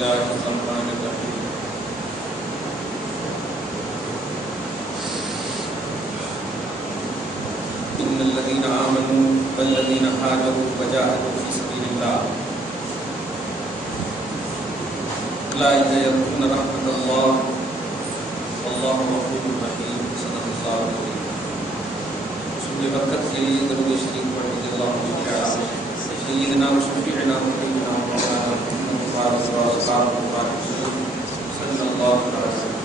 الله الرحمن الرحيم إن الذين آمنوا والذين هاجروا وجاهدوا في سبيل الله أولئك يرجون رحمة الله والله غفور رحيم. صدق الله العظيم. سورہ برکت کے لیے درود شریف پڑھ رضی اللہ عنہ سیدنا و شفیعنا محمد مولانا محمد صلی اللہ علیہ وسلم.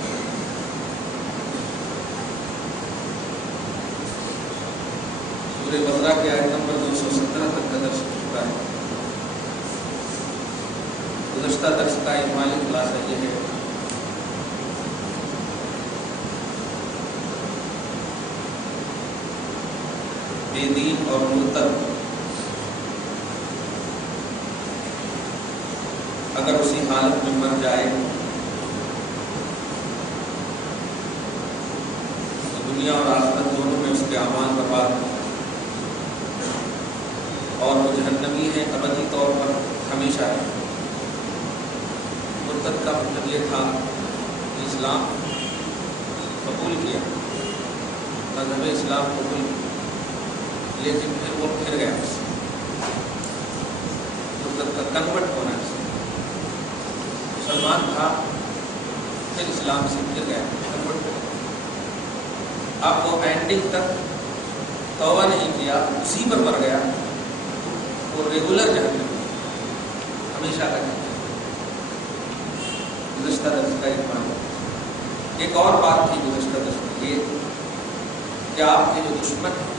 سورہ بقرہ کی آیت نمبر 217 تک کا درس ہو چکا ہے. گزشتہ درس کا اجمالی خلاصہ یہ ہے بے دین اور مرتد اگر اسی حالت میں مر جائے تو دنیا اور آخرت دونوں میں اس کے اعمال برباد ہیں اور وہ جہنمی ہے ابدی طور پر ہمیشہ ہے. مرتد کا مطلب یہ تھا کہ اسلام قبول کیا، مذہب اسلام قبول کیا، لیکن پھر وہ پھر گیا. مرتد کا کنورٹ ہونا ہے. مسلمان تھا پھر اسلام سے پھر گیا، کنورٹ ہو گیا. اب وہ اینڈنگ تک توبہ نہیں کیا، اسی پر مر گیا. وہ ریگولر جہنم ہمیشہ کا جہنم. گزشتہ درس کا ایمان. ایک اور بات تھی گزشتہ درس میں یہ کہ آپ کے جو دشمن ہیں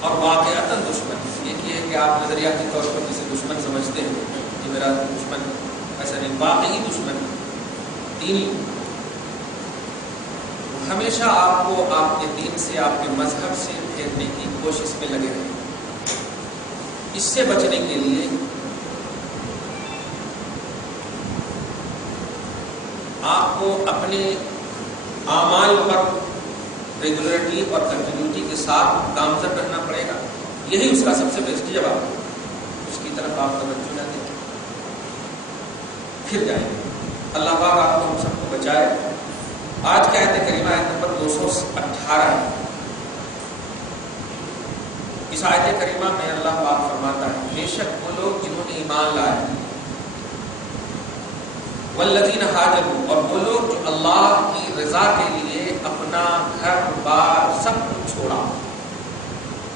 اور واقعتاً دشمن، یہ ہے کہ آپ نظریاتی طور پر جسے دشمن سمجھتے ہیں کہ میرا دشمن، ایسا نہیں، واقعی دشمن دینی ہمیشہ آپ کو آپ کے دین سے، آپ کے مذہب سے پھیرنے کی کوشش میں لگے رہے. اس سے بچنے کے لیے آپ کو اپنے اعمال پر ریگولرٹی اور کنٹینیوٹی کے ساتھ گامزن رہنا پڑے گا. یہی اس کا سب سے بیسٹ جواب ہے. اس کی طرف آپ توجہ نہ دیں، پھر جائیں. اللہ پاک آپ کو ہم سب کو بچائے. آج کی آیت کریمہ آیت نمبر 218 ہے. اس آیت کریمہ میں اللہ پاک فرماتا ہے بے شک وہ لوگ جنہوں نے ایمان لائے، والذین ہاجروا، اور وہ لوگ جو اللہ کی رضا کے لیے اپنا گھر بار سب کچھ چھوڑا.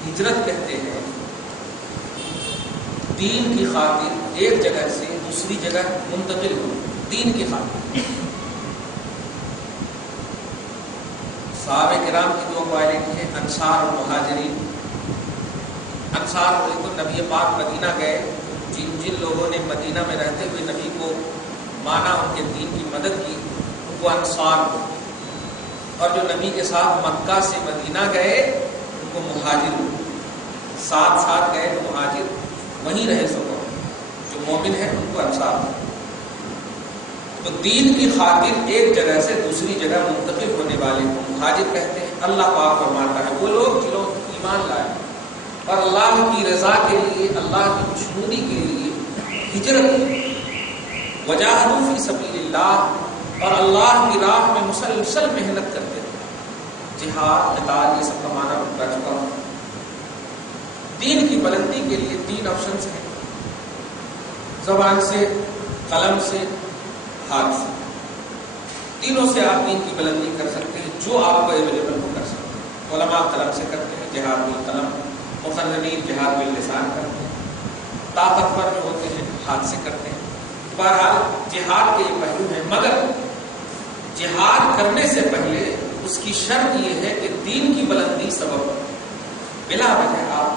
ہجرت کہتے ہیں دین کی خاطر ایک جگہ سے دوسری جگہ منتقل ہو، دین کی خاطر. صحابہ کرام کی دو کوالٹی ہیں، انصار اور مہاجرین. انصار ہوئے تو نبی پاک مدینہ گئے، جن لوگوں نے مدینہ میں رہتے ہوئے نبی کو مانا، ان کے دین کی مدد کی، ان کو انصار ہو. اور جو نبی کے ساتھ مکہ سے مدینہ گئے ان کو مہاجر ہو. ساتھ ساتھ گئے تو مہاجر، وہیں رہے سو جو مومن ہیں ان کو انصار ہو. تو دین کی خاطر ایک جگہ سے دوسری جگہ منتقل ہونے والے کو مہاجر کہتے ہیں. اللہ پاک فرماتا ہے وہ لوگ جنہوں نے ایمان لائے اور اللہ کی رضا کے لیے، اللہ کی خوشنودی کے لیے ہجرت، وجاہدوا فی سبیل اللہ، اور اللہ کی راہ میں مسلسل محنت کرتے ہیں. جہاد، قتال، یہ سب کا معنی بتا چکا ہوں. دین کی بلندی کے لیے 3 آپشنز ہیں، زبان سے، قلم سے، ہاتھ سے. تینوں سے آپ دین کی بلندی کر سکتے ہیں، جو آپ کو اویلیبل ہو کر سکتے ہیں. علماء قلم سے کرتے ہیں، جہاد بالقلم. مقررین جہاد باللسان کرتے ہیں. طاقتور جو ہوتے ہیں ہاتھ سے کرتے ہیں. بہرحال جہاد کے یہ پہلو ہیں، مگر جہاد کرنے سے پہلے اس کی شرط یہ ہے کہ دین کی بلندی سبب بلا وجہ آپ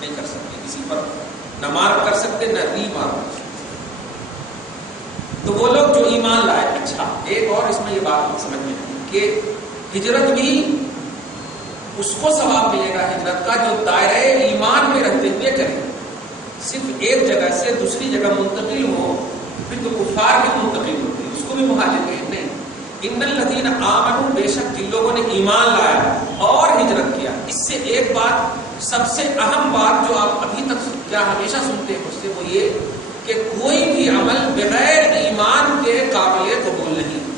نہیں کر سکتے. کسی پر نہ مار کر سکتے، نہ ری مار کر سکتے. تو وہ لوگ جو ایمان لائے. اچھا، ایک اور اس میں یہ بات سمجھ میں کہ ہجرت بھی اس کو ثواب ملے گا ہجرت کا جو دائرہ ایمان میں رہتے ہوئے کرے. صرف ایک جگہ سے دوسری جگہ منتقل ہو پھر تو کفار بھی منتقل ہوتے ہیں، اس کو بھی مہاجر کہیں. نہیں، ان الذین آمنوا، بے شک جن لوگوں نے ایمان لایا اور ہجرت کیا. اس سے ایک بات، سب سے اہم بات جو آپ ابھی تک کیا ہمیشہ سنتے ہیں مجھ سے، وہ یہ کہ کوئی بھی عمل بغیر ایمان کے قابل قبول نہیں،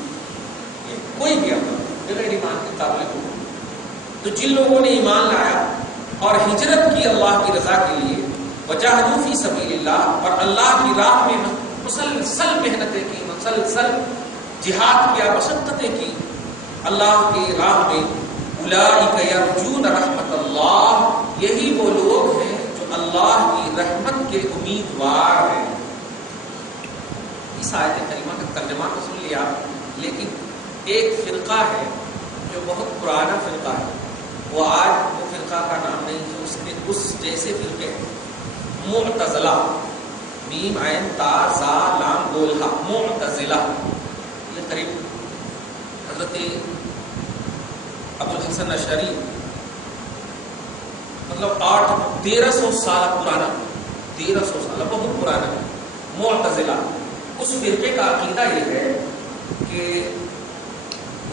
کوئی بھی عمل بغیر ایمان کے قابل قبول نہیں۔ تو جن لوگوں نے ایمان لایا اور ہجرت کی اللہ کی رضا کے لیے، وجاہدوا فی سبیل اللہ، اور اللہ کی راہ میں مسلسل محنتیں کی، مسلسل جہاد کیا، مشقتیں کی اللہ کی راہ میں، اولئک یرجون رحمت اللہ، یہی وہ لوگ ہیں جو اللہ کی رحمت کے امیدوار ہیں۔ اس آیت کریمہ کا ترجمہ تو سن لیا، لیکن ایک فرقہ ہے جو بہت پرانا فرقہ ہے، وہ آج وہ فرقہ کا نام نہیں ہے، اس نے اس جیسے فرقے معتزلہ، میم عین تا زا لام گول ہا، معتزلہ، یہ قریب حضرت ابو الحسن اشعری، مطلب 1300 سال پرانا، 1300 سال بہت پرانا ہے معتزلہ۔ اس فرقے کا عقیدہ یہ ہے کہ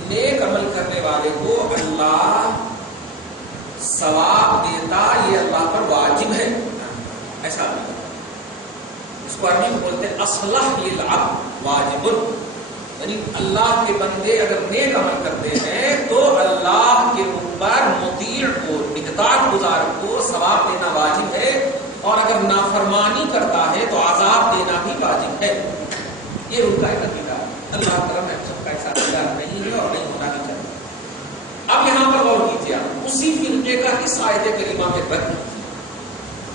نیک عمل کرنے والے کو اللہ ثواب دیتا، یہ اللہ پر واجب ہے، ایسا عقیدہ۔ اس کو عربی میں بولتے ہیں اصلح للعبد واجب، یعنی اللہ کے بندے اگر نیک عمل کرتے ہیں تو اللہ کے اوپر مطیع کو، اطاعت گزار کو ثواب دینا واجب ہے، اور اگر نافرمانی کرتا ہے تو عذاب دینا بھی واجب ہے۔ یہ ان کا ایک عقیدہ، اللہ کرم ہے سب کا ایسا عقیدہ نہیں ہے اور نہیں ہونا بھی چاہیے۔ اب یہاں پر غور کیجیے، اسی فرقے کا اس آیت کریمہ میں رد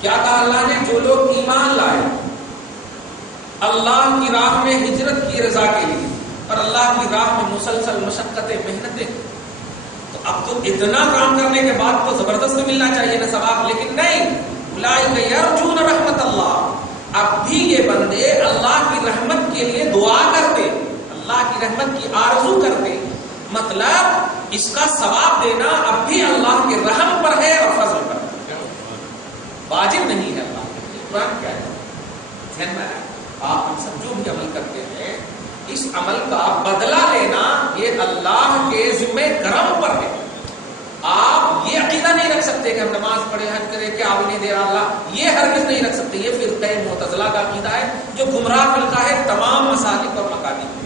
کیا کہا اللہ نے؟ جو لوگ ایمان لائے، اللہ کی راہ میں ہجرت کی رضا کے لیے، اور اللہ کی راہ میں مسلسل مشقتیں محنتیں، تو اب تو اتنا کام کرنے کے بعد تو زبردست ملنا چاہیے نا ثواب، لیکن نہیں، اولئک یرجون رحمت اللہ، اب بھی یہ بندے اللہ کی رحمت کے لیے دعا کرتے، اللہ کی رحمت کی آرزو کرتے، مطلب اس کا ثواب دینا اب بھی اللہ کے رحم پر ہے اور فضل پر ہے، واجب نہیں ہے اللہ کے لیے۔ قرآن کیا ہے؟ ذہن میں آپ ہم سب جو بھی عمل کرتے ہیں، اس عمل کا بدلہ لینا یہ اللہ کے ذمہ کرم پر ہے۔ آپ یہ عقیدہ نہیں رکھ سکتے کہ ہم نماز پڑھے، حج کرے، کیا آپ نہیں دے رہا اللہ، یہ ہرگز نہیں رکھ سکتے۔ یہ فرقہ معتزلہ کا عقیدہ ہے جو گمراہ فرقہ ہے تمام مسالک اور مقاصد،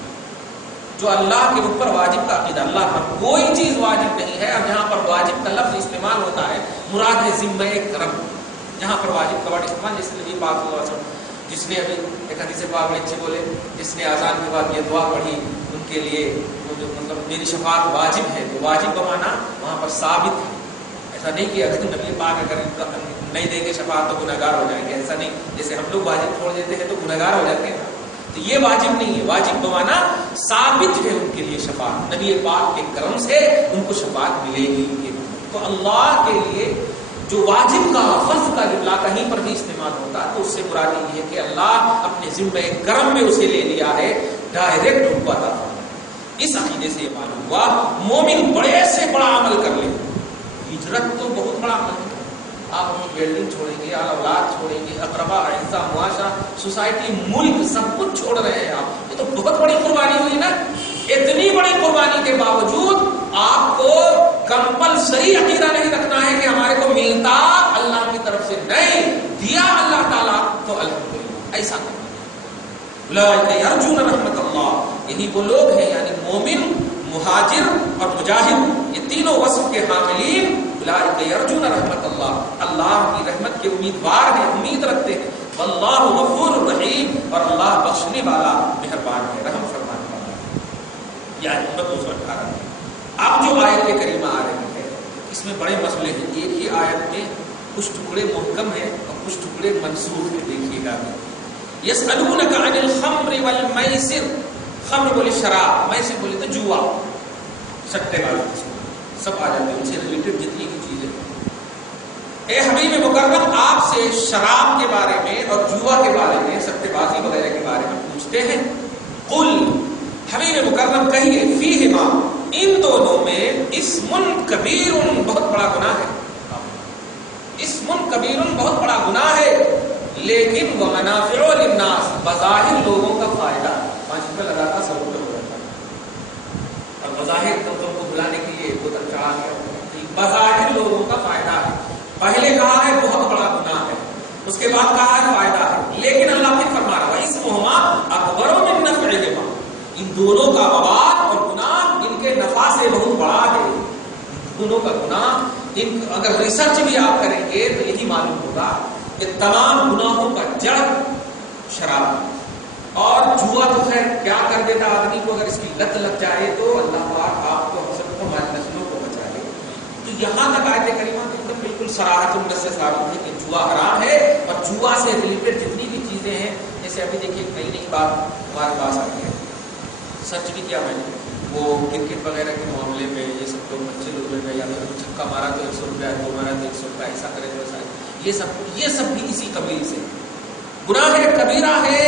جو اللہ کے اوپر واجب کا عقیدہ، اللہ پر کوئی چیز واجب نہیں ہے۔ اب جہاں پر واجب کا لفظ استعمال ہوتا ہے مراد ہے ذمہ کرم، جہاں پر واجب کا ورڈ استعمال، جس نے نبی پاک صلی اللہ علیہ وسلم، جس نے ابھی ایک حدیث پاک میں اچھے بولے، جس نے اذان کے بعد یہ دعا پڑھی ان کے لیے مطلب میری شفاعت واجب ہے، تو واجب کا معنی وہاں پر ثابت ہے۔ ایسا نہیں کہ اگر نبی پاک اگر نہیں دیں گے شفاعت تو گنہگار ہو جائیں گے، ایسا نہیں، جیسے ہم لوگ واجب چھوڑ دیتے ہیں تو گنہگار ہو جاتے ہیں، تو یہ واجب نہیں ہے، واجب کا معنی ثابت ہے ان کے لیے شفاعت، نبی پاک کے کرم سے ان کو شفاعت ملے گی۔ تو اللہ کے لیے جو واجب کا فرض کا جملہ کہیں پر بھی استعمال ہوتا ہے تو اس سے مراد یہ ہے کہ اللہ اپنے ذمہ کرم میں اسے لے لیا ہے، ڈائریکٹ ان کو عطا فرمایا۔ اس عقیدے سے یہ معلوم ہوا مومن بڑے سے بڑا عمل کر لے، ہجرت تو بہت بڑا عمل ہے، آپ اپنی بلڈنگ چھوڑیں گے، اولاد چھوڑیں گے، اقربا، اعزا، معاشرہ، سوسائٹی، ملک، سب کچھ چھوڑ رہے ہیں آپ، یہ تو بہت بڑی قربانی ہوئی نا۔ اتنی بڑی قربانی کے باوجود آپ کو کمپلسری عقیدہ نہیں رکھنا ہے کہ ہمارے کو ملتا اللہ کی طرف سے، نہیں، دیا اللہ تعالیٰ تو الحمدللہ، ایسا کرنا۔ اولئک یرجون رحمت اللہ، یہی وہ لوگ ہیں، یعنی مومن، مہاجر اور مجاہد، یہ تینوں وصف کے حاملین، اولئک یرجون رحمت اللہ، اللہ کی رحمت کے امیدوار ہیں، امید رکھتے ہیں۔ واللہ غفور رحیم، اور اللہ بخشنے والا، مہربان ہے، رحم فرمانے والا ہے۔ یعنی نمبر 218۔ اب جو آیت کریمہ آ رہی ہے اس میں بڑے مسئلے ہیں، ایک ہی آیت میں کچھ ٹکڑے محکم ہیں اور کچھ ٹکڑے منسوخ ہیں، دیکھیے گا۔ یسألونک عن الخمر والمیسر، خمر بولے شراب، میسر بولے تو جوا، سٹے والا سب آ جاتے ہیں، ان سے ریلیٹڈ جتنی بھی چیزیں۔ اے حبیب مکرم، آپ سے شراب کے بارے میں اور جوا کے بارے میں، سٹے بازی وغیرہ کے بارے میں پوچھتے ہیں۔ قل، حبیب مکرم کہیے، فیہما، ان دونوں میں اسم کبیر، بہت بڑا گناہ ہے، اسم کبیر، بہت بڑا گناہ ہے، لیکن ومنافع للناس، بظاہر لوگوں کا فائدہ، 5 روپے لگاتا 100 روپے ہو جاتا، اور بظاہر تم کو بلانے کے لیے بہت چڑھا گیا، بظاہر لوگوں کا فائدہ ہے۔ پہلے کہا ہے بہت بڑا گناہ ہے، اس کے بعد کہا ہے فائدہ ہے، لیکن اللہ پھر فرما رہا ان دونوں کا مواد اور گناہ ان کے نفع سے بہت بڑا ہے. دونوں کا گناہ اگر ریسرچ بھی آپ کریں گے تو یہی معلوم ہوگا کہ تمام گناہوں کا جڑ شراب اور جوا تو خیر کیا کر دیتا آدمی کو. اگر اس کی لت لگ جائے تو اللہ پاک آپ کو ہم سب کو ہماری نسلوں کو بچائے. تو یہاں تک آیت کریمہ بالکل صراحت سے ثابت ہے کہ جوا حرام ہے اور جوا سے ریلیٹڈ جتنی بھی چیزیں ہیں. جیسے ابھی دیکھیے نئی نئی بات ہمارے پاس آئی ہے, سرچ بھی کیا میں نے, وہ کرکٹ وغیرہ کے معاملے میں یہ سب لوگ بچے لوگ میں یا پھر چھکا مارا تو 100 روپیہ, دو مارا تو 100 روپیہ, ایسا کرے تو ایسا, یہ سب بھی اسی قبیل سے گناہ ہے, کبیرہ ہے.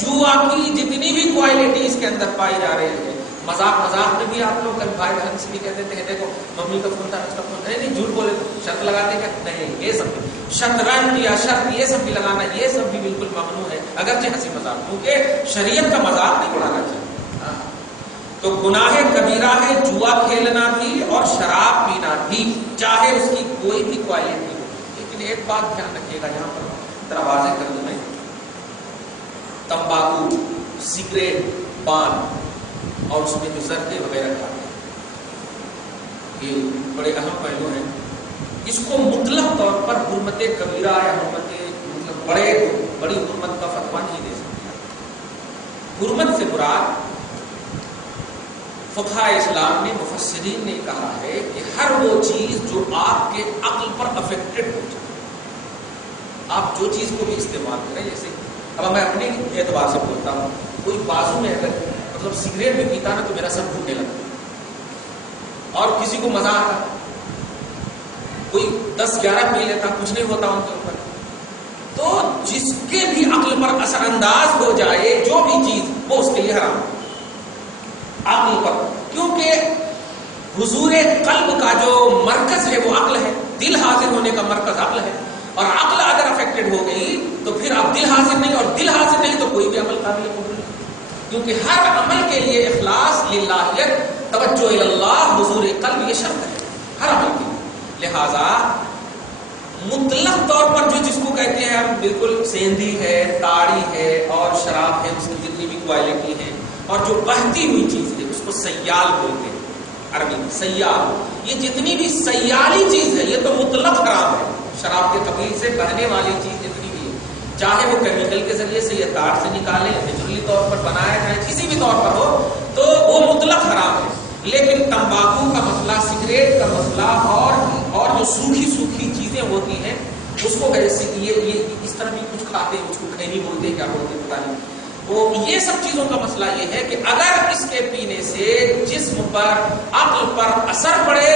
جوا کی جتنی بھی کوالٹی اس کے اندر پائی جا رہی ہے, مذاق میں بھی آپ لوگ بھائی بہن سے بھی کہتے ہیں دیکھو ممی کا فون تھا, اس کا فون, نہیں جھوٹ بولے تو شرط لگاتے کیا نہیں, یہ سب شطرنج یا شرط یہ سب بھی لگانا, یہ سب بھی بالکل ممنوع ہے اگرچہ ہنسی مذاق, کیونکہ شریعت کا مذاق نہیں اڑانا چاہیے. تو گناہ کبیرہ ہے جوا کھیلنا بھی اور شراب پینا بھی, چاہے اس کی کوئی بھی کوالٹی ہو. لیکن ایک بات دھیان رکھیے گا, جہاں پر ذرا واضح کر دوں میں, تمباکو, سگریٹ, پان اور اس میں جو زردے وغیرہ کھاتے ہیں, یہ بڑے اہم پہلو ہیں. اس کو مطلق طور پر حرمت کبیرہ یا مطلب بڑی حرمت کا فتویٰ نہیں دے سکتا. حرمت سے مراد فقہاء اسلام نے, مفسرین نے کہا ہے کہ ہر وہ چیز جو آپ کے عقل پر افیکٹڈ ہو جائے. آپ جو چیز کو بھی استعمال کریں, جیسے اب میں اپنے اعتبار سے بولتا ہوں, کوئی بازو میں اگر مطلب سگریٹ بھی پیتا نا تو میرا سر گھومنے لگتا, اور کسی کو مزہ آتا, کوئی 10-11 پی لیتا, کچھ نہیں ہوتا ان کے اوپر. تو جس کے بھی عقل پر اثر انداز ہو جائے جو بھی چیز, وہ اس کے لیے حرام ہے عقل پر, کیونکہ حضور قلب کا جو مرکز ہے وہ عقل ہے, دل حاضر ہونے کا مرکز عقل ہے, اور عقل اگر افیکٹڈ ہو گئی تو پھر اب دل حاضر نہیں, اور دل حاضر نہیں تو کوئی بھی عمل قابل قبول نہیں, کیونکہ ہر عمل کے لیے اخلاص, للہیت, توجہ اللہ, حضور قلب, یہ شرط ہے ہر عمل کے. لہذا مطلق طور پر جو جس کو کہتے ہیں ہم بالکل سیندھی ہے, تاڑی ہے اور شراب ہے, اس کی جتنی بھی کوالٹی ہے, اور جو بہتی ہوئی چیز ہے اس کو سیال بولتے ہیں عربی میں, سیال. یہ جتنی بھی سیالی چیز ہے یہ تو مطلق حرام ہے. شراب کے قبیل سے بہنے والی چیز جتنی بھی ہے, چاہے وہ کیمیکل کے ذریعے سے یا تاڑ سے نکالے, نیچرلی طور پر بنایا جائے, کسی بھی طور پر ہو, تو وہ مطلق حرام ہے. لیکن تمباکو کا مسئلہ, سگریٹ کا مسئلہ, اور جو سوکھی چیزیں ہوتی ہیں اس کو یہ اس طرح بھی کچھ کھاتے ہیں, اس کو کھینی بولتے ہیں, کیا بولتے ہیں پتہ نہیں. وہ یہ سب چیزوں کا مسئلہ یہ ہے کہ اگر اس کے پینے سے جسم پر, عقل پر اثر پڑے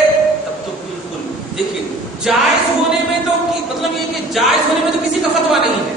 تب تو بالکل دیکھیے جائز ہونے میں تو مطلب یہ کہ جائز ہونے میں تو کسی کا فتویٰ نہیں ہے,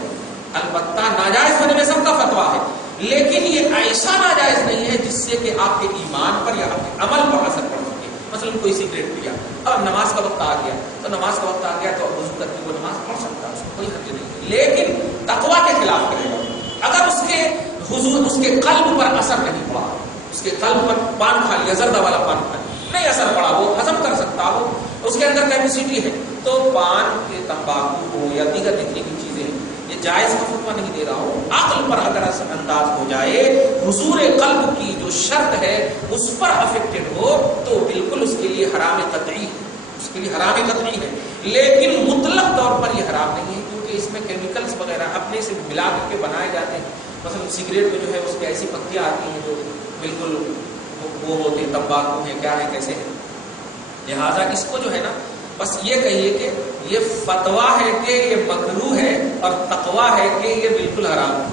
البتہ ناجائز ہونے میں سب کا فتویٰ ہے, لیکن یہ ایسا ناجائز نہیں ہے جس سے کہ آپ کے ایمان پر یا آپ کے عمل پر اثر پڑ سکے. مثلا کوئی سگریٹ پیا اور نماز کا وقت آ گیا, تو نماز کا وقت آ گیا تو وضو کر کے وہ نماز پڑھ سکتا ہے, اس کو کوئی حرج نہیں, لیکن تقویٰ کے خلاف کرے گا. اگر اس کے قلب پر اثر نہیں پڑا, اس کے قلب پر پان کھا لیا, زردہ والا پان کھا لیا, نہیں اثر پڑا, وہ ہضم کر سکتا, وہ اس کے اندر کیپیسٹی ہے, تو پان کے تمباکو ہو یا دیگر جتنی بھی چیزیں ہیں, یہ جائز کا فتویٰ نہیں دے رہا ہوں. عقل پر اگر اثر انداز ہو جائے, حضور قلب کی جو شرط ہے اس پر افیکٹڈ ہو, تو بالکل اس کے لیے حرام قطعی ہے, اس کے لیے حرام قطعی ہے. لیکن مطلق طور پر یہ حرام نہیں ہے, کیونکہ اس میں کیمیکلز وغیرہ اپنے سے ملا کر کے بنائے جاتے ہیں. مثلا سگریٹ میں جو ہے اس کی ایسی پتیاں آتی ہیں جو بالکل وہ ہوتے ہیں, تمباکو ہے, کیا ہے, کیسے ہے. لہٰذا اس کو جو ہے نا, بس یہ کہیے کہ یہ فتویٰ ہے کہ یہ مکروہ ہے, اور تقویٰ ہے کہ یہ بالکل حرام ہے.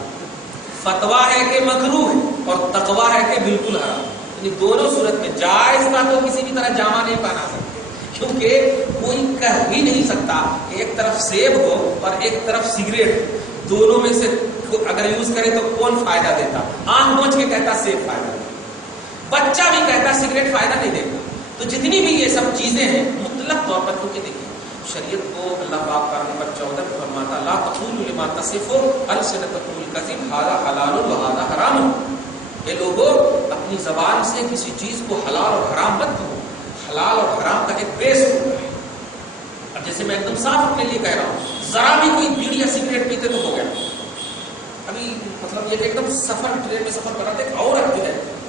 فتویٰ ہے کہ مکروہ ہے, اور تقویٰ ہے کہ بالکل حرام. یعنی دونوں صورت میں جائز کا تو کسی بھی طرح جامع نہیں پہنا سکتے, کیونکہ کوئی کہہ ہی نہیں سکتا کہ ایک طرف سیب ہو اور ایک طرف سگریٹ ہو, دونوں میں سے اگر یوز کرے تو کون فائدہ دیتا. آنکھ بوجھ کے کہتا سیب فائدہ دیتا, بچہ بھی کہتا سگریٹ فائدہ نہیں دیتا. تو جتنی بھی یہ سب چیزیں ہیں مطلق طور پر, کیونکہ دیکھیں شریعت کو اللہ پاک کا نمبر 14 فرماتا, لا تقولوا لما تصف السنتکم الکذب ھذا حلال وھذا حرام. یہ لوگوں اپنی زبان سے کسی چیز کو حلال اور حرام مت کہو. حلال اور حرام کا ایک بیس ہوتا ہے. اب جیسے میں ایک دم صاف اپنے لیے کہہ رہا ہوں, ذرا بھی کوئی بیڑی یا سگریٹ پیتے تو ہو گیا. ابھی مطلب یہ کہ ایک دم سفر ٹرین میں سفر کر رہا تھا, ایک عورت جو ہے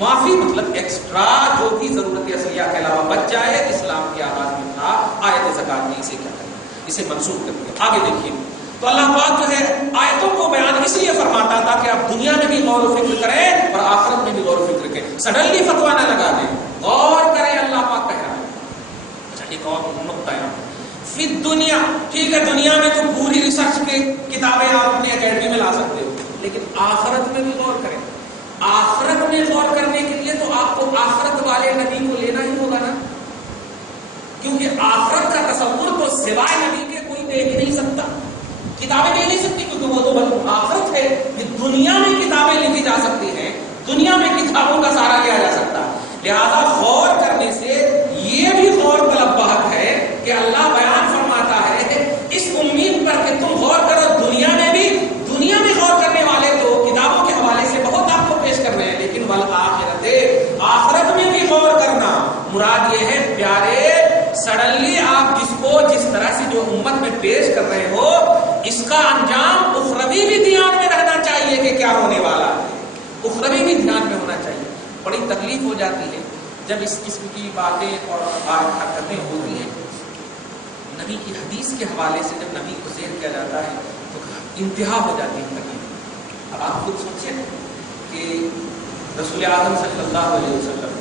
معافی مطلب ایکسٹرا جو بھی ضرورت اصلیہ کے علاوہ بچ جائے، اسلام کے آغاز میں تھا آیت زکات میں، اسے کیا کرنا، اسے منسوخ کر دیا۔ آگے دیکھیے تو اللہ پاک جو ہے آیتوں کو بیان اس لیے فرماتا تھا کہ آپ دنیا میں بھی غور و فکر کریں اور آخرت میں بھی غور و فکر کریں، سڈنلی فتوا نہ لگا دیں، غور کریں اللہ پاک کہہ رہا ہے۔ اچھا ایک اور نقطہ ہے فی دنیا، ٹھیک ہے دنیا میں تو پوری ریسرچ کی کتابیں آپ اپنی اکیڈمی میں لا سکتے ہو، لیکن آخرت میں بھی غور کریں۔ آخرت میں غور کرنے کے لیے تو آپ کو آخرت والے نبی کو لینا ہی ہوگا نا، کیونکہ آخرت کا تصور تو سوائے نبی کے کوئی دے ہی نہیں سکتا، کتابیں دے نہیں سکتی، کیونکہ وہ تو آخرت ہے کہ دنیا میں کتابیں لکھی جا سکتی ہیں، دنیا میں کتابوں کا سہارا لیا جا سکتا ہے۔ لہذا غور کرنے سے یہ بھی غور طلب بات ہے کہ اللہ بیان فرماتا ہے اس امید پر کہ تم غور کرو، دنیا میں غور کرنے والے تو کتابوں کے حوالے سے بہت آپ کو پیش کر رہے ہیں، لیکن والآخرت، آخرت میں بھی غور کرنا مراد یہ ہے پیارے، سڈنلی آپ جس طرح سے جو امت میں پیش کر رہے ہو اس کا انجام اخروی بھی دھیان میں رہنا چاہیے کہ کیا ہونے والا ہے، اخروی بھی دھیان میں ہونا چاہیے۔ بڑی تکلیف ہو جاتی ہے جب اس قسم کی باتیں اور حرکتیں ہوتی ہیں، نبی کی حدیث کے حوالے سے جب نبی کو ذکر کیا جاتا ہے تو انتہا ہو جاتی ہے تکلیف۔ اب آپ خود سوچیں کہ رسول اعظم صلی اللہ علیہ وسلم،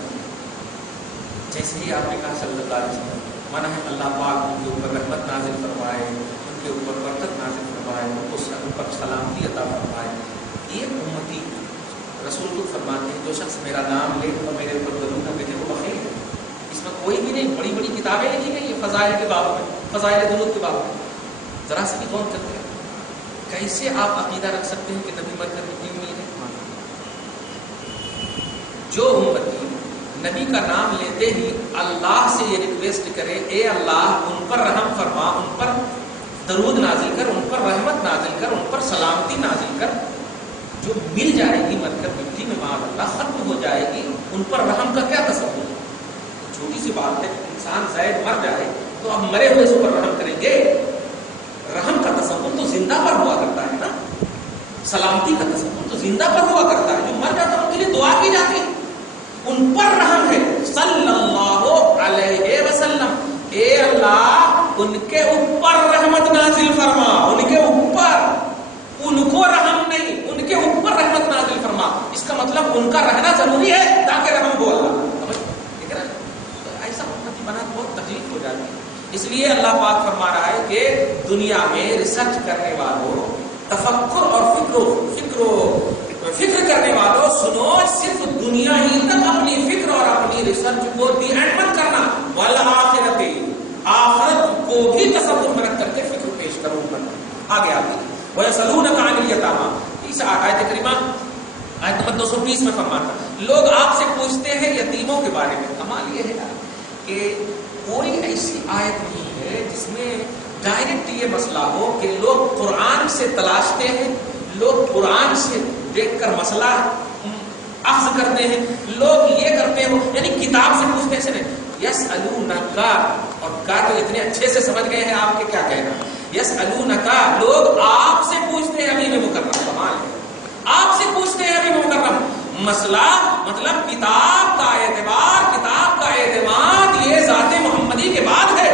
جیسے ہی آپ نے کہا صلی اللہ علیہ وسلم، مانا ہے اللہ پاک ان کے اوپر رحمت نازل فرمائے، ان کے اوپر برکت نازل فرمائے، ان پر سلامتی عطا فرمائے۔ ایک امتی رسول کو فرماتے ہیں جو شخص میرا نام لے اور میرے اوپر درود نہ بھیجے وہ بخیل ہے۔ اس میں کوئی بھی نہیں، بڑی بڑی کتابیں لکھی گئی ہیں فضائل کے باب میں، فضائل درود کے باب میں، ذرا سے بھی غور کرتے ہیں کیسے آپ عقیدہ رکھ سکتے ہیں کہ نبی مر کر بھی امید ہے؟ جو امتی نبی کا نام لیتے ہی اللہ سے یہ ریکویسٹ کرے اے اللہ ان پر رحم فرما، ان پر درود نازل کر، ان پر رحمت نازل کر، ان پر سلامتی نازل کر، جو مل جائے گی مر کر مٹی میں معاذ اللہ ختم ہو جائے گی، ان پر رحم کا کیا تصور ہے؟ چھوٹی سی بات ہے، انسان زائد مر جائے تو اب مرے ہوئے اس پر رحم کریں گے؟ رحم کا تصور تو زندہ پر ہوا کرتا ہے نا، سلامتی کا تصور تو زندہ پر ہوا کرتا ہے، جو مر جاتا ہے ان کے لیے دعا کی جاتی ہے، ان پر رحم ہے۔ صلی اللہ علیہ وسلم، اے اللہ ان کے اوپر رحمت نازل فرما، ان کے اوپر، ان کو رحم نہیں، ان کے اوپر رحمت نازل فرما۔ اس کا مطلب ان کا رہنا ضروری ہے تاکہ رحم ہو اللہ، ٹھیک ہے نا؟ ایسا امتی بنا بہت تکلیف ہو جاتی ہے۔ اس لیے اللہ پاک فرما رہا ہے کہ دنیا میں ریسرچ کرنے والوں، تفکر اور فکر کرنے والوں سنو، صرف دنیا ہی تک اپنی فکر اور اپنی ریسرچ کو دی اینڈ مت کرنا، والآخرت، آخرت کو بھی تصور میں رکھ کر کے فکر پیش کرو۔ آگے وَيَسْأَلُونَكَ عَنِ الْيَتَامَىٰ، اس آیت کریمہ آیت نمبر 220 میں فرماتا لوگ آپ سے پوچھتے ہیں یتیموں کے بارے میں۔ کمال یہ ہے کہ کوئی ایسی آیت نہیں ہے جس میں ڈائریکٹ یہ مسئلہ ہو کہ لوگ قرآن سے تلاشتے ہیں، لوگ قرآن سے دیکھ کر مسئلہ اخذ کرتے ہیں، لوگ یہ کرتے ہو یعنی کتاب سے پوچھتے ہیں، نہیں یسألونک، اور کا تو اتنے اچھے سے سمجھ گئے ہیں آپ کے کیا کہنا، یسألونک، لوگ آپ سے پوچھتے ہیں حبیب مکرم، کمال ہے، آپ سے پوچھتے ہیں حبیب مکرم، مسئلہ مطلب کتاب کا اعتبار، کتاب کا اعتماد یہ ذات محمدی کے بعد ہے،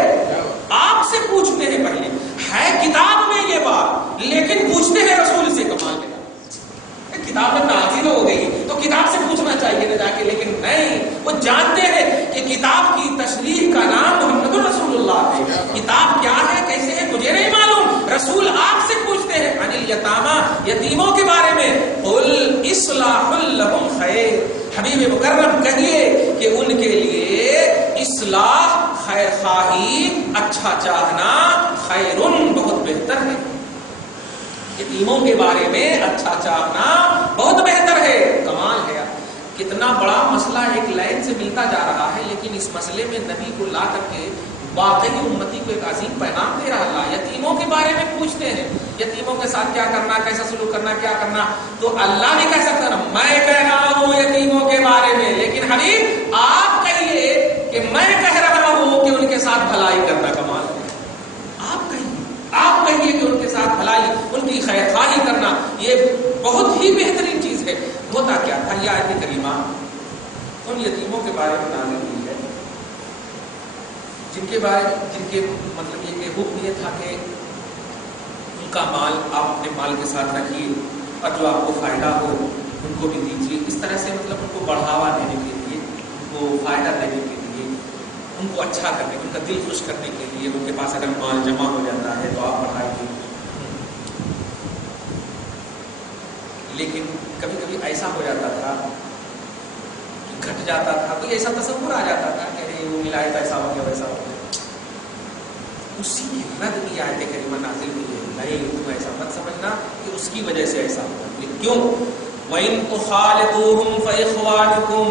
آپ سے پوچھتے ہیں، پہلے ہے کتاب میں یہ بات لیکن پوچھتے ہیں رسول سے، کمال ہے، کتاب میں نازل ہو گئی تو کتاب سے پوچھنا چاہیے نہ جا کے، لیکن نہیں، وہ جانتے ہیں کہ کتاب کی تشریح کا نام محمد رسول اللہ ہے، کتاب کیا ہے کیسے ہے مجھے نہیں معلوم، رسول آپ سے پوچھتے ہیں عن الیتامیٰ، یتیموں کے بارے میں، قل اصلاح لہم خیر، حبیب مکرم کہیے کہ ان کے لیے اصلاح، خیر خواہی، اچھا چاہنا، خیرن، بہت بہتر ہے، یتیموں کے بارے میں اچھا چاہنا بہت بہتر ہے۔ کمال ہے، کتنا بڑا مسئلہ ایک لائن سے ملتا جا رہا ہے، لیکن اس مسئلے میں نبی کو لا کر کے واقعی امتی کو ایک عظیم پیغام دے رہا اللہ۔ یتیموں کے بارے میں پوچھتے ہیں، یتیموں کے ساتھ کیا کرنا، کیسا سلوک کرنا، کیا کرنا، تو اللہ نے کہہ سکتا نا میں کہہ رہا ہوں یتیموں کے بارے میں، لیکن حبیب آپ کہیے کہ میں کہہ رہا ہوں کہ ان کے ساتھ بھلائی کرنا، کمال ہے، آپ کہیے کہ ان کے ساتھ بھلائی، ان کی خیر خواہی کرنا، یہ بہت ہی بہترین چیز ہے۔ ہوتا کیا تھا یہ آیت کریمہ، کے بارے میں جن کے مطلب یہ کہ حکم یہ تھا کہ ان کا مال آپ اپنے مال کے ساتھ رکھیے اور جو آپ کو فائدہ ہو ان کو بھی دیجیے. اس طرح سے مطلب ان کو بڑھاوا دینے کے لیے، ان کو فائدہ دینے کے لیے، ان کو اچھا کرنے، ان کا دل خوش کرنے کے لیے ان کے پاس اگر مال جمع ہو جاتا ہے تو آپ بڑھائیے. لیکن کبھی کبھی ایسا ہو جاتا تھا کہ گھٹ جاتا تھا، کوئی ایسا تصور آ جاتا تھا کہ نہیں وہ ملا ہے تو ایسا ہو گیا ویسا ہو گیا. اسی کی رد کی آیت کریمہ نازل ہوئی ہے. نہیں، تم ایسا مت سمجھنا کہ اس کی وجہ سے ایسا ہوا. کیوں؟ وَإِن تُخَالِطُوهُمْ فَإِخْوَانُكُمْ،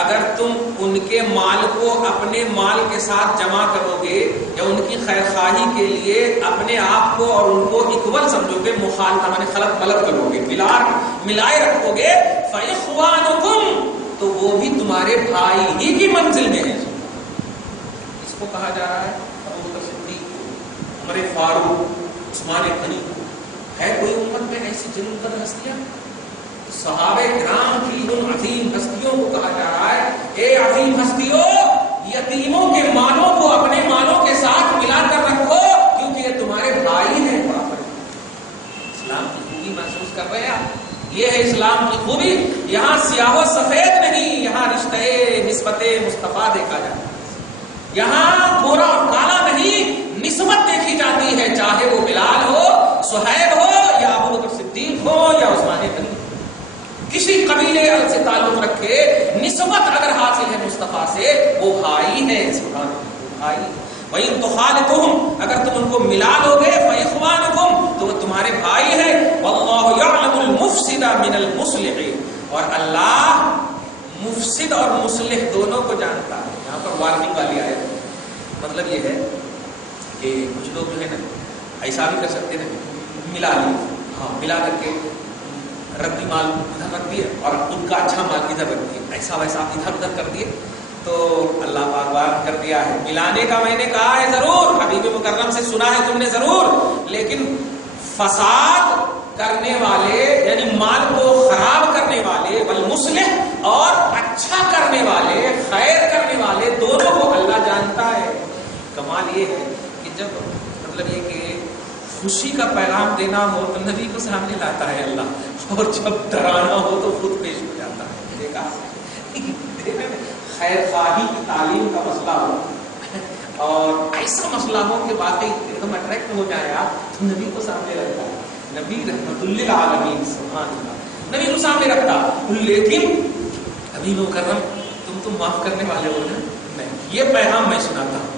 اگر تم ان کے مال کو اپنے مال کے ساتھ جمع کرو گے یا ان کی خیر خواہی کے لیے اپنے آپ کو اور ان کو اکول سمجھو گے، مخالطہ مانے خلط ملط کرو گے، ملائے رکھو گے، فَإِخْوَانُكُمْ، تو وہ بھی تمہارے بھائی ہی کی منزل میں ہے. اس کو کہا جا رہا ہے ابوبکر صدیق، عمر فاروق، عثمان غنی. ہے کوئی امت میں ایسی جلوہ در ہستیاں؟ صحابہ کرام کی ان عظیم ہستیوں کو کہا جا رہا ہے اے عظیم ہستیوں، یتیموں کے مالوں کو اپنے مالوں کے ساتھ ملا کر رکھو کیونکہ یہ تمہارے بھائی ہیں. اسلام کی خوبی محسوس کر رہے ہیں؟ یہ ہے اسلام کی خوبی. یہاں سیاہ و سفید نہیں، یہاں رشتہ نسبت مصطفیٰ دیکھا جاتا ہے. یہاں گورا اور کالا نہیں، نسبت دیکھی جاتی ہے، چاہے وہ بلال ہو، صہیب ہو، یا ابوبکر صدیق ہو، یا عثمان غنی. کسی قبیلے سے تعلق رکھے، نسبت اگر حاصل ہے مصطفیٰ سے، وہ بھائی ہے. سبحان اللہ، بھائی. وَإِن تُخَالِطُوهُمْ، اگر تم ان کو ملا لو گے، فَإِخْوَانُكُمْ، تو وہ تمہارے بھائی ہیں. وَاللَّهُ يَعْلَمُ الْمُفْسِدَ مِنَ الْمُصْلِحِ، اور اللہ مفسد اور مصلح دونوں کو جانتا ہے. یہاں پر وارننگ والی آئے، مطلب یہ ہے کہ کچھ لوگ جو ہے نا ایسا بھی کر سکتے ہیں، ملا لی، ہاں ملا کر کے ردی مال ادھر رکھ دیے اور ان کا اچھا مال ادھر رکھ دیے، ایسا ویسا ادھر ادھر کر دیے. تو اللہ پاک وارن کر دیا ہے. ملانے کا میں نے کہا ہے ضرور، حبیب مکرم سے سنا ہے تم نے ضرور، لیکن فساد کرنے والے یعنی مال کو خراب کرنے والے، والمصلح اور اچھا کرنے والے، خیر کرنے والے، دونوں کو اللہ جانتا ہے. کمال یہ ہے کہ جب مطلب یہ کہ خوشی کا پیغام دینا ہو تو نبی کو سامنے لاتا ہے اللہ، اور جب ڈرانا ہو تو خود پیش ہو جاتا ہے. دیکھا خیر خواہی کی تعلیم کا مسئلہ ہو اور ایسا مسئلہ ہو کہ واقعی ایک دم اٹریکٹ ہو جائے آپ، تو نبی کو سامنے رکھتا ہے. نبی رحمت للعالمین، سبحان اللہ، نبی کو سامنے رکھتا. لیکن حبیب مکرم تم معاف کرنے والے ہو نا؟ نہیں، یہ پیغام میں سناتا ہوں.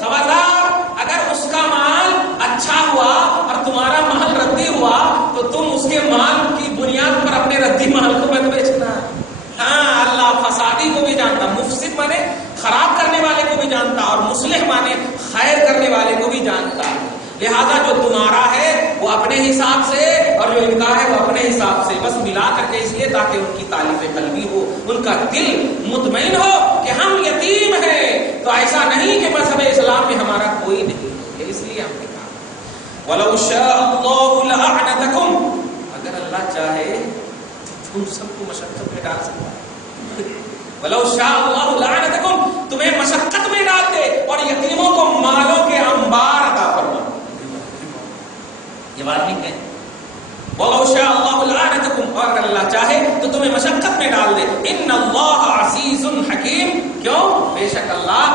خبردار، اگر اس کا مال اچھا ہوا اور تمہارا مال ردی ہوا تو تم اس کے مال کی بنیاد پر اپنے ردی مال کو مت بیچنا. ہاں، اللہ فسادی کو بھی جانتا، مفسد مانے خراب کرنے والے کو بھی جانتا، اور مصلح مانے خیر کرنے والے کو بھی جانتا. لہذا جو تمہارا ہے وہ اپنے حساب سے اور جو ان کا ہے وہ اپنے حساب سے، بس ملا کر کے اس لیے تاکہ ان کی تعلیف قلبی ہو، ان کا دل مطمئن ہو کہ ہم یتیم ہیں. تو ایسا نہیں کہ مذہب اسلام میں ہمارا کوئی نہیں ہے، اس لیے ہم نے کہا وَلَوْ شَاءَ اللَّهُ لَأَعْنَتَكُمْ، اگر اللہ چاہے تو تم سب کو مشقت میں ڈال سکتا ہے. وَلَوْ شَاءَ اللَّهُ لَأَعْنَتَكُمْ، تمہیں مشقت میں ڈال دے اور یتیموں کو مالوں کے انبار عطا فرما. یہ وارننگ ہے. وَلَوْ شَاءَ اللَّهُ لَأَعْنَتَكُمْ، اور اگر اللہ چاہے تو تمہیں مشقت میں ڈال دے. إِنَّ اللَّهَ عَزِيزٌ حَكِيمٌ، کیوں؟ بے شک اللہ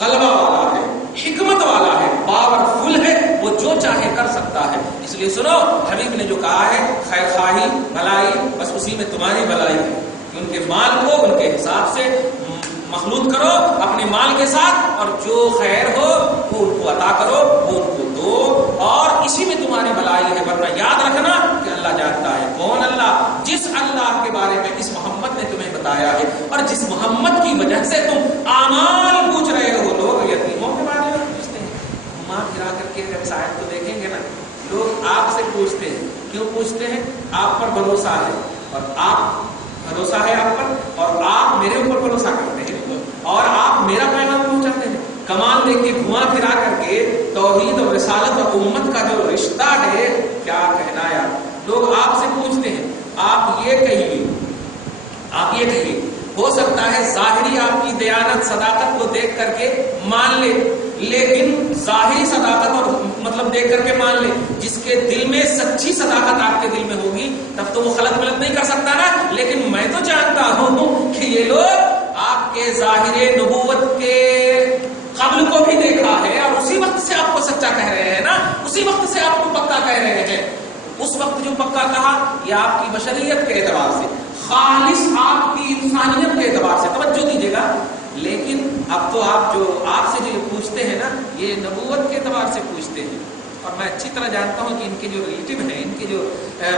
غلبہ والا ہے، حکمت والا ہے، پاورفل ہے، وہ جو چاہے کر سکتا ہے. اس لیے سنو، حبیب نے جو کہا ہے خیر خواہی بھلائی، بس اسی میں تمہاری بھلائی ہے کہ ان کے مال کو ان کے حساب سے مخلوط کرو اپنے مال کے ساتھ، اور جو خیر ہو وہ ان کو عطا کرو، وہ ان کو دو، اور اسی میں تمہاری بھلائی ہے. ورنہ یاد رکھنا کہ اللہ جانتا ہے. کون اللہ؟ جس اللہ کے بارے میں اس محمد نے تمہیں بتایا ہے، اور جس محمد کی وجہ سے تم اعمال پوچھ رہے ہو. لوگ یتیموں کے بارے میں پوچھتے ہیں، گھما پھرا کر کے اگر اس آیت کو دیکھیں گے نا، لوگ آپ سے پوچھتے ہیں. کیوں پوچھتے ہیں؟ آپ پر بھروسہ ہے، اور آپ بھروسہ ہے آپ پر، اور آپ میرے اوپر بھروسہ کرتے ہیں، اور آپ میرا پیغام پہنچاتے ہیں. کمال دیکھیے، گھما پھرا کر کے توحید اور رسالت اور امت کا جو رشتہ ہے، کیا کہنا ہے. لوگ آپ سے پوچھتے ہیں، آپ یہ کہیے، ہو سکتا چاہے ظاہری آپ کی دیانت صداقت کو دیکھ کر کے مان لے، لیکن ظاہری صداقت اور مطلب دیکھ کر کے مان لے، جس کے دل میں سچی صداقت آپ کے دل میں ہوگی تب تو وہ خلط ملط نہیں کر سکتا نا. لیکن میں تو جانتا ہوں کہ یہ لوگ آپ کے ظاہر نبوت کے قبل کو بھی دیکھا ہے اور اسی وقت سے آپ کو سچا کہہ رہے ہیں نا، اسی وقت سے آپ کو پکا کہہ رہے ہیں. اس وقت جو پکا کہا یہ آپ کی بشریت کے اعتبار سے، خالص آپ کی انسانیت کے اعتبار سے، توجہ دیجیے گا. لیکن اب تو آپ سے جو یہ پوچھتے ہیں نا، یہ نبوت کے اعتبار سے پوچھتے ہیں. اور میں اچھی طرح جانتا ہوں کہ ان کے جو ریلیٹو ہیں، ان کے جو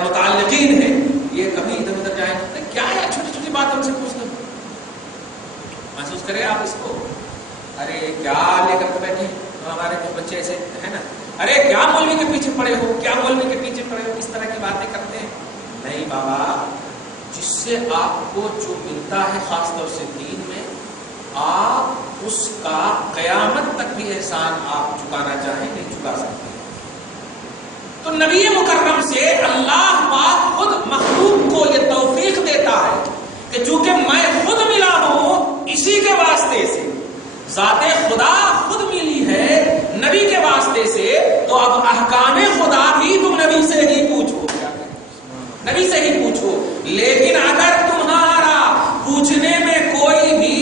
متعلقین ہیں، یہ کبھی ادھر ادھر جائیں گے کیا ہے چھوٹی چھوٹی بات ان سے پوچھ لو. محسوس کریں آپ اس کو، ارے کیا لے کر بیٹھے ہمارے کچھ بچے ایسے ہے نا، ارے کیا مولوی کے پیچھے پڑے ہو، کیا مولوی کے پیچھے پڑے ہو، اس طرح کی باتیں کرتے ہیں. نہیں بابا، جس سے آپ کو جو ملتا ہے خاص طور سے دین میں، آپ اس کا قیامت تک بھی احسان آپ چکانا چاہیں نہیں چکا سکتے. تو نبی مکرم سے اللہ پاک خود مخلوق کو یہ توفیق دیتا ہے کہ چونکہ میں خود ملا ہوں اسی کے واسطے سے، ذات خدا خود ملی ہے نبی کے واسطے سے، تو اب احکام خدا بھی تم نبی سے ہی پوچھو، نبی سے ہی پوچھو. لیکن اگر تمہارا پوچھنے میں کوئی بھی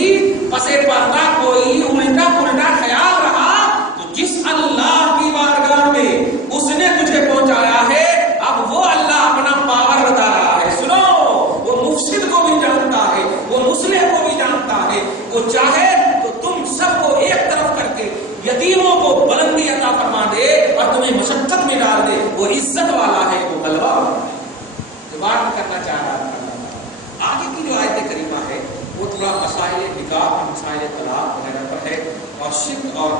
پسے پردہ کوئی الٹا پلٹا خیال رہا، تو جس اللہ کی بارگاہ میں اس نے تجھے پہنچایا ہے، اب وہ اللہ اپنا پاور بتا رہا ہے. سنو، وہ مفسد کو بھی جانتا ہے، وہ مصلح کو بھی جانتا ہے. وہ چاہے تو تم سب کو ایک طرف کر کے یتیموں کو بلندی عطا فرما دے اور تمہیں مشقت میں ڈال دے. وہ عزت والا ہے، وہ غلبہ والا ہے. جو بات میں کرنا چاہ رہا تھا، آگے کی جو آیت کریمہ ہے وہ تھوڑا مسائل نکاح، مسائل طلاق وغیرہ پر ہے اور شرک اور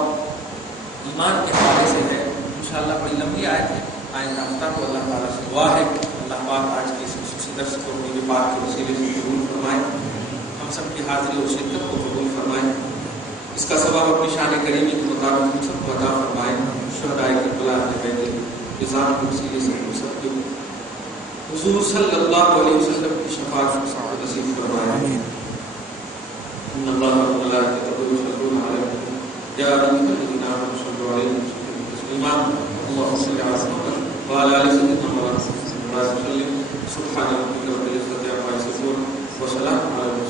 ایمان کے حوالے سے ہے. انشاءاللہ بڑی لمبی آیت ہے. آئندہ ہفتہ کو اللہ تعالیٰ سے دعا ہے اللہ پاک آج کے اس خصوصی درس کو اپنی پاک کے وسیلے سے قبول فرمائے، ہم سب کی حاضری اور شرکت کو قبول فرمائے، اس کا ثواب اپنی شان کریمی کے مطابق ہم سب کو عطا فرمائے. شہدائے کربلا کے نظام کے وسیلے سے ہم سب کے حضور صلی اللہ علیہ وسلم کی شفاعت کو نصیب فرمائے. ان اللہ وملائکتہ یصلون علی النبی یا ایھا الذین آمنوا صلوا علیہ وسلم تسلیما. اللهم صل علی محمد وعلى آل سیدنا محمد وسلم. سبحان ربک رب العزة عما یصفون وسلام علی